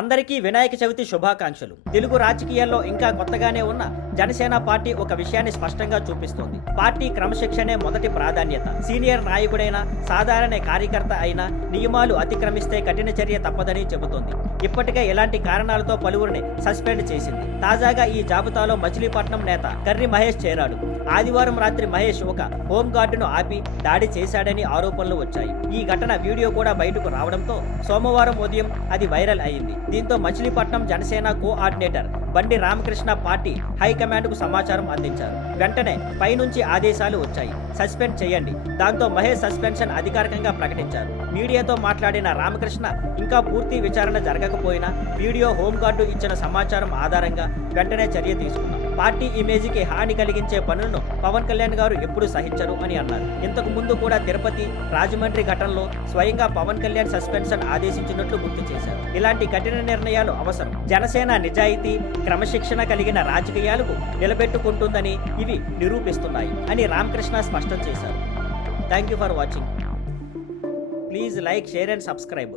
అందరికీ వినాయక చవితి శుభాకాంక్షలు. తెలుగు రాజకీయాల్లో ఇంకా కొత్తగానే ఉన్న జనసేన పార్టీ ఒక విషయాన్ని స్పష్టంగా చూపిస్తోంది. పార్టీ క్రమశిక్షణే మొదటి ప్రాధాన్యత. సీనియర్ నాయకుడైన సాధారణ కార్యకర్త అయినా నియమాలు అతిక్రమిస్తే కఠిన చర్య తప్పదని చెబుతోంది. ఇప్పటికే ఇలాంటి కారణాలతో పలువురిని సస్పెండ్ చేసింది. తాజాగా ఈ జాబితాలో మచిలీపట్నం నేత కర్రి మహేష్ చేరాడు. ఆదివారం రాత్రి మహేష్ ఒక హోంగార్డును ఆపి దాడి చేశాడని ఆరోపణలు వచ్చాయి. ఈ ఘటన వీడియో కూడా బయటకు రావడంతో సోమవారం ఉదయం అది వైరల్ అయింది. దీంతో మచిలీపట్నం జనసేన కోఆర్డినేటర్ బండి రామకృష్ణ పార్టీ హైకమాండ్ కు సమాచారం అందించారు. వెంటనే పైనుంచి ఆదేశాలు వచ్చాయి, సస్పెండ్ చేయండి. దాంతో మహేష్ సస్పెన్షన్ అధికారికంగా ప్రకటించారు. మీడియాతో మాట్లాడిన రామకృష్ణ ఇంకా పూర్తి విచారణ జరగకపోయినా వీడియో హోంగార్డు ఇచ్చిన సమాచారం ఆధారంగా వెంటనే చర్య తీసుకున్నాం. పార్టీ ఇమేజ్కి హాని కలిగించే పనులను పవన్ కళ్యాణ్ గారు ఎప్పుడు సహించరు అని అన్నారు. ఇంతకు ముందు కూడా తిరుపతి, రాజమండ్రి ఘటనలో స్వయంగా పవన్ కళ్యాణ్ సస్పెన్షన్ ఆదేశించినట్లు గుర్తు చేశారు. ఇలాంటి కఠిన నిర్ణయాలు అవసరం. జనసేన నిజాయితీ, క్రమశిక్షణ కలిగిన రాజకీయాలకు నిలబెట్టుకుంటుందని ఇవి నిరూపిస్తున్నాయి అని రామకృష్ణ స్పష్టం చేశారు. Thank you for watching. Please like, share and subscribe.